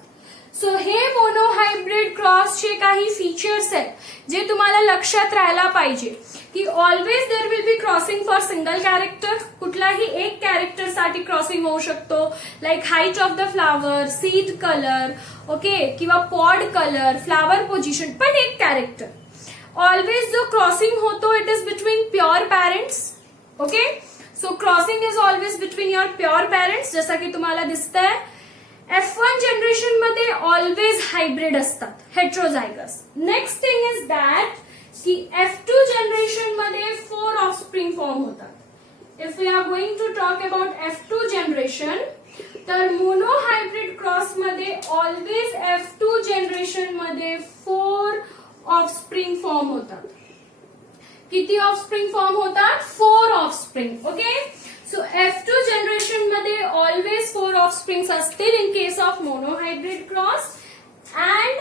सो हे मोनोहायब्रिड क्रॉसचे काही फीचर्स आहेत जे तुम्हाला लक्षात राहायला पाहिजे की always there will be crossing for single character. कुठलाही एक कॅरेक्टर साठी क्रॉसिंग होऊ शकतो, like height of the flower, seed colour, okay, किंवा पॉड कलर, फ्लावर पोझिशन, पण एक कॅरेक्टर. ऑलवेज जो क्रॉसिंग होतो it is between pure parents. Okay. So crossing is always between your pure parents. जसं की तुम्हाला दिसतंय F1 जनरेशन मध्ये ऑलवेज हायब्रिड असतात, heterozygous. Next thing is that की F2 जनरेशन मध्ये 4 ऑफस्प्रिंग फॉर्म होतात. If we are going to talk about F2 generation, तर मोनोहायब्रिड क्रॉस मध्ये ऑलवेज F2 जनरेशन मध्ये 4 ऑफस्प्रिंग फॉर्म होतात. किती ऑफस्प्रिंग फॉर्म होतात? 4 offspring. Okay. So F2 generation मध्ये ऑलवेज 4 ऑफस्प्रिंग्स असतील in case of monohybrid cross. And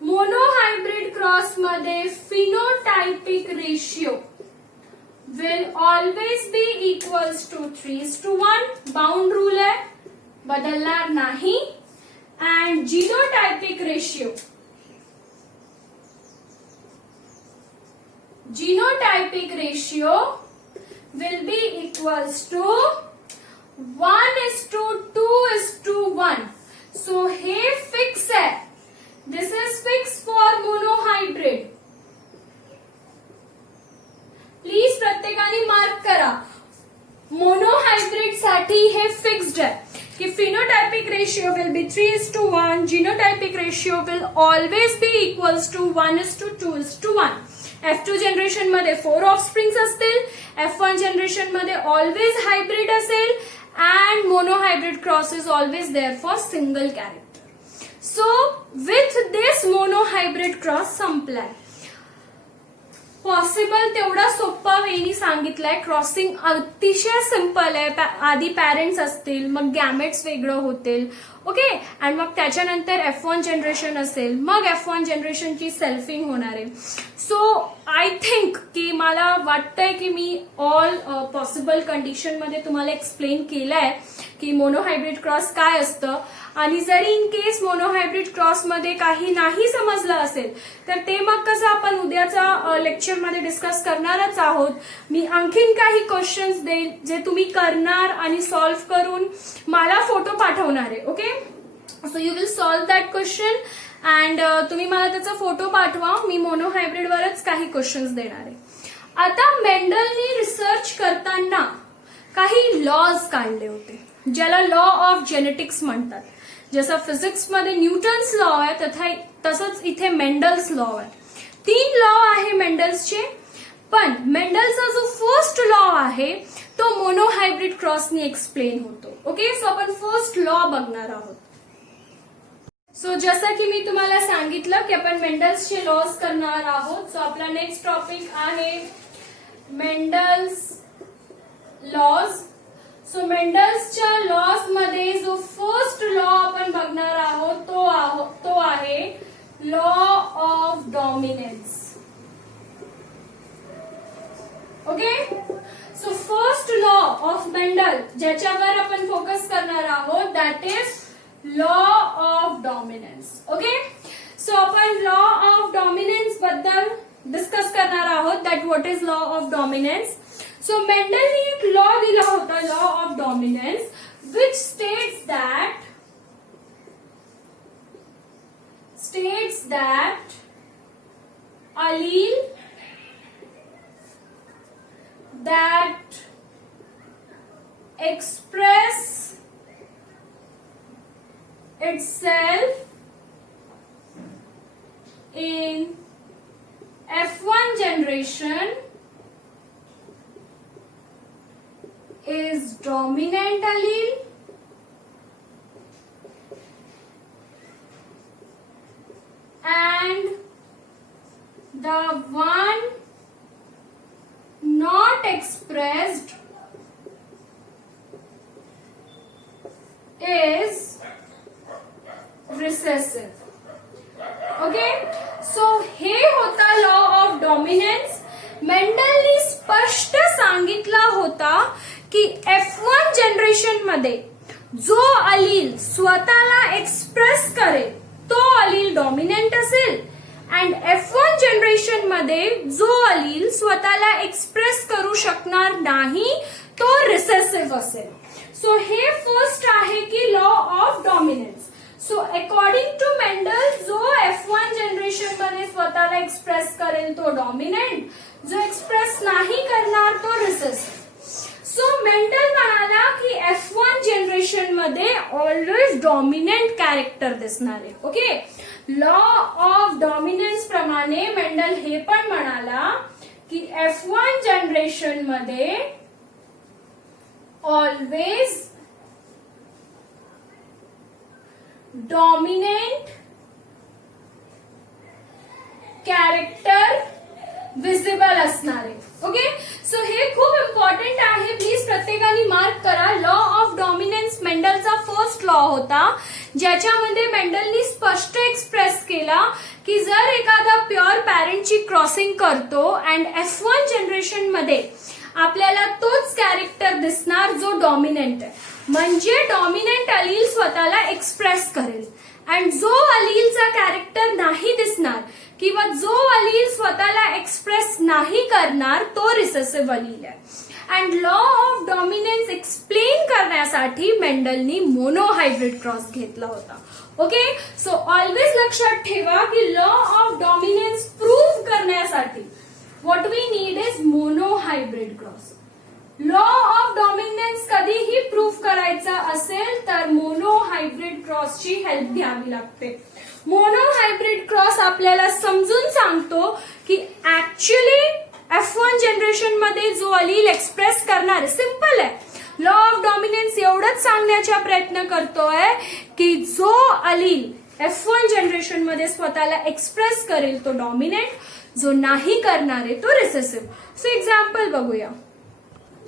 monohybrid cross मध्ये phenotypic ratio will always be equals to 3:1. Bound rule आहे, बदलणार नाही. And genotypic ratio will be equals to 1:2:1. So हे फिक्स आहे. This is fixed for monohybrid. Please प्रत्येकाने मार्क करा. मोनोहायब्रिड साठी हे फिक्स्ड आहे की phenotypic ratio will be 3:1. Genotypic ratio will always be equals to 1:2:1. F2 generation मध्ये 4 ऑफस्प्रिंग्स असतील. F1 जनरेशन मध्ये ऑलवेज हायब्रिड असेल. And monohybrid cross is always there for single character. So with this monohybrid cross संपलाय. पॉसिबल तेवढा सोप्पा वेनी सांगितलाय. क्रॉसिंग अतिशय सिंपल आहे. आधी पॅरेंट्स असतील, मग गॅमेट्स वेगळं होतील. ओके. अँड मग त्याच्यानंतर F1 जनरेशन असेल, मग F1 जनरेशनची सेल्फिंग होणार आहे. सो आय थिंक की मला वाटतंय की मी ऑल पॉसिबल कंडिशन मध्ये तुम्हाला एक्सप्लेन केलंय की मोनोहायब्रिड क्रॉस काय असतं. आणि जरी इन केस मोनोहायब्रिड क्रॉस मध्ये काही नाही समजलं असेल तर ते मग कसं आपण उद्याचा लेक्चरमध्ये डिस्कस करणारच आहोत. मी आणखीन काही क्वेश्चन्स देईल जे तुम्ही करणार आणि सॉल्व्ह करून मला फोटो पाठवणार आहे. Okay. So you will solve that question and तुम्ही मला त्याचा फोटो पाठवा. मी मोनोहायब्रिड वरच काही क्वेश्चन्स देणार आहे. आता मेंडलनी रिसर्च करताना काही लॉज काढले होते ज्याला लॉ ऑफ जेनेटिक्स म्हणतात. जसं फिजिक्स मध्ये न्यूटन्स लॉ आहे तसंच इथे मेंडल्स लॉ आहे. 3 लॉ आहे मेंडल्सचे. पण मेंडलचा जो फर्स्ट लॉ आहे तो मोनोहायब्रिड क्रॉसनी एक्सप्लेन होतो. ओके. सो आपण फर्स्ट लॉ बघणार आहोत. सो जसं की मी तुम्हाला सांगितलं की आपण मेंडल्सचे लॉज करणार आहोत. सो आपला नेक्स्ट टॉपिक आहे मेंडल्स लॉज. सो मेंडल्सच्या लॉज मध्ये जो फर्स्ट लॉ आपण बघणार आहोत तो आहे law of dominance. Okay. So first Mendel ज्याच्यावर आपण फोकस करणार आहोत that is law of dominance. Okay, so आपण लॉ ऑफ डॉमिनन्स बद्दल डिस्कस करणार आहोत that what is law of dominance. So मेंडलने एक लॉ दिला होता law of dominance which states that allele that express itself in F1 generation is dominant allele and the one not expressed is recessive. Okay, so हे होता लॉ ऑफ डॉमिनन्स. मेंडलनी स्पष्ट सांगितला होता की F1 जनरेशन मध्ये जो अलील स्वतःला एक्सप्रेस करेल तो अलील डॉमिनंट असेल अँड F1 जनरेशन मध्ये जो अलील स्वतःला एक्सप्रेस करू शकणार नाही तो रिसेसिव्ह असेल. सो हे फर्स्ट आहे की law of dominance. So according to Mendel जो F1 जनरेशन मध्ये स्वतःला एक्सप्रेस करेल तो डॉमिनंट, जो एक्सप्रेस नाही करणार तो रिसेसिव्ह. सो मेंडल म्हणाला की F1 जनरेशन मध्ये ऑलवेज डॉमिनंट कॅरेक्टर दिसणार आहे. ओके, लॉ ऑफ डॉमिनन्स प्रमाणे मेंडल हे पण म्हणाला की F1 जनरेशन मध्ये ऑलवेज डॉमिनंट कॅरेक्टर विजिबल असणार आहे. ओके, सो हे खूप इम्पॉर्टंट आहे, प्लीज प्रत्येकाने मार्क करा. लॉ ऑफ डॉमिनन्स मेंडलचा फर्स्ट लॉ होता ज्याच्यामध्ये मेंडलनी स्पष्ट एक्सप्रेस केला की जर एखादा प्युअर पॅरेंटची क्रॉसिंग करतो अँड F1 जनरेशन मध्ये आपल्याला तोच कॅरेक्टर दिसणार जो डॉमिनंट आहे, म्हणजे डॉमिनंट अलील स्वतःला एक्सप्रेस करेल अँड जो अलीलचा कॅरेक्टर नाही दिसणार किंवा जो अलील स्वतःला एक्सप्रेस नाही करणार तो रिसेसिव्ह अलील आहे. And law of dominance explain करण्यासाठी मेंडलनी मोनोहायब्रिड क्रॉस घेतला होता. ओके, सो ऑलवेज लक्षात ठेवा की लॉ ऑफ डॉमिनन्स प्रूव्ह करण्यासाठी what we need is monohybrid cross. Law of dominance कधीही प्रूव्ह करायचा असेल तर मोनोहायब्रिड क्रॉसची हेल्प घ्यावी लागते. मोनोहायब्रिड क्रॉस आपल्याला समजून सांगतो की ऍक्च्युली F1 जनरेशन मध्ये जो अलील एक्सप्रेस करणार, सिंपल आहे. लॉ ऑफ डॉमिनन्स एवढंच सांगण्याचा प्रयत्न करतोय की जो अलील F1 जनरेशन मध्ये स्वतःला एक्सप्रेस करेल तो डॉमिनंट, जो नाही करणार आहे तो रिसेसिव्ह. सो एक्झाम्पल बघूया.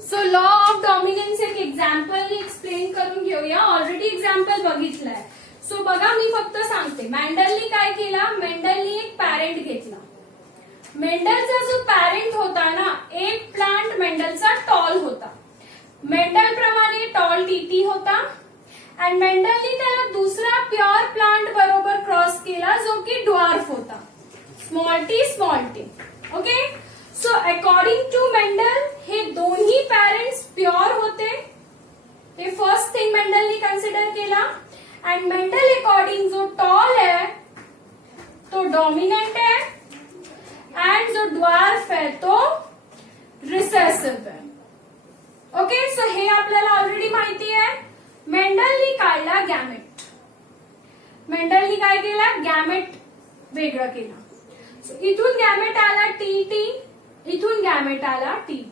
सो लॉ ऑफ डॉमिनन्स एक एक्झाम्पलने एक्सप्लेन करून घेऊया. ऑलरेडी एक्झाम्पल बघितलंय. सो बघा, मी फक्त सांगते. मेंडलनी काय केला, मेंडलनी एक पॅरेंट घेतला. मेंडलचा जो पॅरेंट होता ना, एक प्लांट मेंडलचा टॉल होता. मेंडल प्रमाणे टॉल टीटी होता अँड मेंडलनी त्याला दुसरा प्युअर प्लांट बरोबर क्रॉस केला जो की ड्वार्फ होता, small T. Okay, so according to Mendel हे दोन्ही पॅरेंट्स प्युअर होते. हे फर्स्ट थिंग मेंडलनी कन्सिडर केला. अँड मेंडल अकॉर्डिंग जो टॉल आहे तो डॉमिनंट आहे अँड जो ड्वार्फ आहे तो रिसेसिव्ह आहे. ओके, सो हे आपल्याला ऑलरेडी माहिती आहे. मेंडलनी काढला गॅमेट. मेंडलनी काय केला, गॅमेट वेगळं केलं. सो इथून गॅमेट आला टी, इथून गॅमेट आला टी.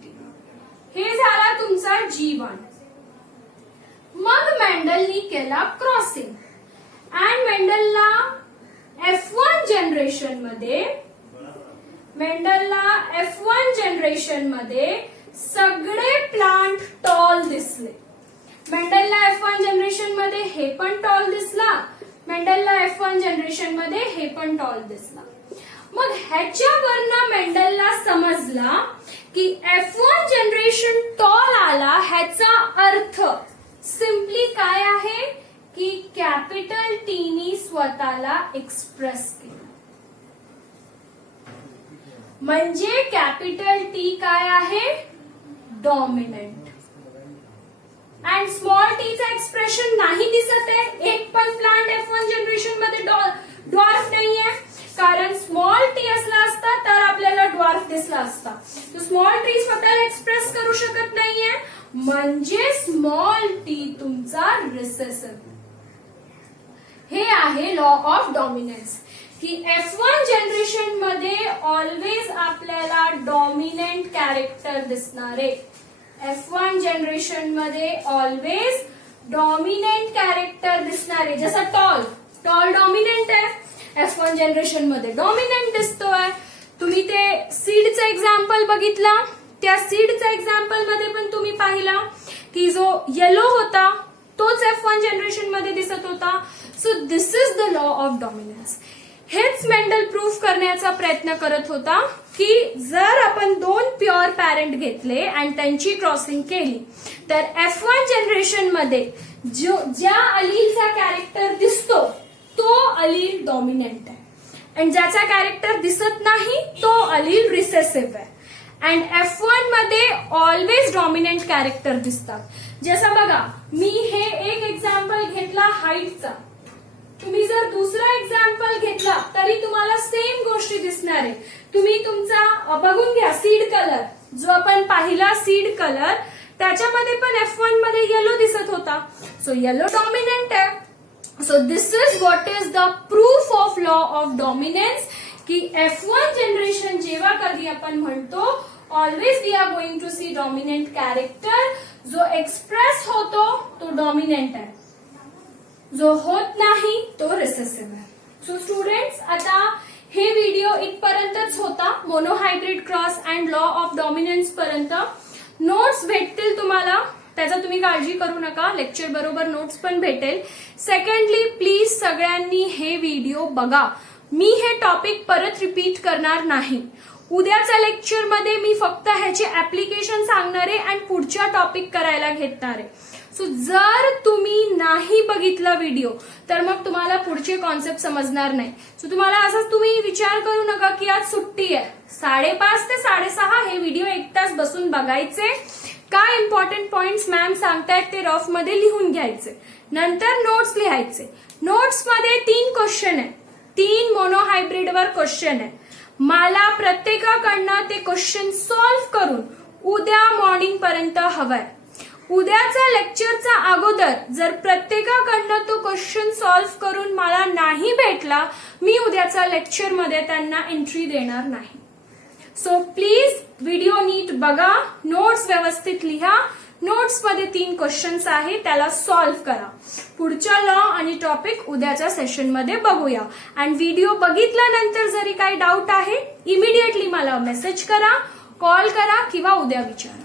हे झाला तुमचा G1. मग मेंडलनी केला क्रॉसिंग अँड मेंडलला F1 जनरेशन मध्ये सगळे प्लांट टॉल दिसले. मेंडलला F1 जनरेशन मध्ये हे पण टॉल दिसला, मेंडलला F1 जनरेशन मध्ये हे पण टॉल दिसला. मग ह्याच्यावरनं मेंडलला समजला की F1 जनरेशन टॉल आला ह्याचा अर्थ सिम्पली काय आहे की कॅपिटल टीनी स्वतःला एक्सप्रेस केलं. म्हणजे कॅपिटल टी काय आहे डॉमिनंट. अँड स्मॉल टीचं एक्सप्रेशन नाही दिसत आहे. एक पण प्लांट F1 जनरेशन मध्ये ड्वार्फ नाहीये, कारण स्मॉल टी असला असता तर आपल्याला ड्वार्फ दिसला असता. स्मॉल टी स्वतःला एक्सप्रेस करू शकत नाहीये, म्हणजे स्मॉल टी तुमचा रिसेसिव्ह. हे आहे लॉ ऑफ डॉमिनन्स की F1 जनरेशन मध्ये ऑलवेज आपल्याला डॉमिनंट कॅरेक्टर दिसणार आहे. F1 जनरेशन मध्ये ऑलवेज डॉमिनंट कॅरेक्टर दिसणार आहे. जसं टॉल डॉमिनंट आहे, F1 जनरेशन मध्ये डॉमिनंट दिसतोय. तुम्ही ते सीडचं एक्झाम्पल बघितला, त्या सीडच्या एक्झाम्पल मध्ये पण तुम्ही पाहिला की जो येलो होता तोच F1 जनरेशन मध्ये दिसत होता. So this is the law of dominance. हेच मेंडल प्रूफ करण्याचा प्रयत्न करत होता की जर आपण दोन प्युअर पॅरेंट घेतले आणि त्यांची क्रॉसिंग केली तर F1 जनरेशन मध्ये ज्या अलीलचा कॅरेक्टर दिसतो तो अलील डॉमिनंट आहे, आणि ज्याचा कॅरेक्टर दिसत नाही तो अलील रिसेसिव्ह आहे. अँड F1 मध्ये ऑलवेज डॉमिनंट कॅरेक्टर दिसतात. जसं बघा, मी हे एक एक्झाम्पल घेतला हाईटचा, तुम्ही जर दुसरा एक्झाम्पल घेतला तरी तुम्हाला सेम गोष्टी दिसणार आहे. तुम्ही तुमचा बघून घ्या सीड कलर, जो आपण पाहिला सीड कलर, त्याच्यामध्ये पण F1 मध्ये येलो दिसत होता. सो येलो डॉमिनंट आहे. So this is what is the proof of law of dominance की F1 जनरेशन जेव्हा कधी आपण म्हणतो always we are going to see dominant character. जो एक्सप्रेस होतो तो डॉमिनंट आहे, जो होत नाही तो रिसेसिव्ह आहे. सो स्टुडंट्स, आता हे व्हिडिओ इथपर्यंतच होता, monohybrid cross and law of dominance पर्यंत. नोट्स भेटतील तुम्हाला, त्याचा तुम्ही काळजी करू नका, लेक्चर बरोबर नोट्स पण भेटेल. सेकंडली, प्लीज सगळ्यांनी हे व्हिडिओ बघा. मी हे टॉपिक परत रिपीट करणार नाही. उद्याच्या लेक्चरमध्ये मी फक्त ह्याचे ऍप्लिकेशन सांगणार आहे आणि पुढच्या टॉपिक करायला घेणार आहे. सो जर तुम्ही नाही बघितला व्हिडिओ तर मग तुम्हाला पुढचे कॉन्सेप्ट समजणार नाही. सो तुम्हाला असं तुम्ही विचार करू नका की आज सुट्टी आहे, 5:30 ते 6:30 हे व्हिडिओ 1 तास बसून बघायचे. काय इम्पॉर्टंट पॉइंट्स मॅम सांगतायत ते रफ मध्ये लिहून घ्यायचे, नंतर नोट्स लिहायचे. नोट्स मध्ये 3 क्वेश्चन आहे, 3 मोनोहायब्रिडवर क्वेश्चन आहे. मला प्रत्येकाकडनं ते क्वेश्चन सॉल्व्ह करून उद्या मॉर्निंग पर्यंत हवंय. उद्याच्या लेक्चरचा अगोदर जर प्रत्येकाकडनं तो क्वेश्चन सॉल्व्ह करून मला नाही भेटला, मी उद्याच्या लेक्चरमध्ये त्यांना एंट्री देणार नाही. सो प्लीज व्हिडिओ नीट बघा, नोट्स व्यवस्थित लिहा. नोट्समध्ये 3 क्वेश्चन्स आहे, त्याला सॉल्व्ह करा. पुढच्या लॉ आणि टॉपिक उद्याच्या सेशनमध्ये बघूया. आणि व्हिडिओ बघितल्यानंतर जरी काही डाऊट आहे इमिडिएटली मला मेसेज करा, कॉल करा किंवा उद्या विचारा.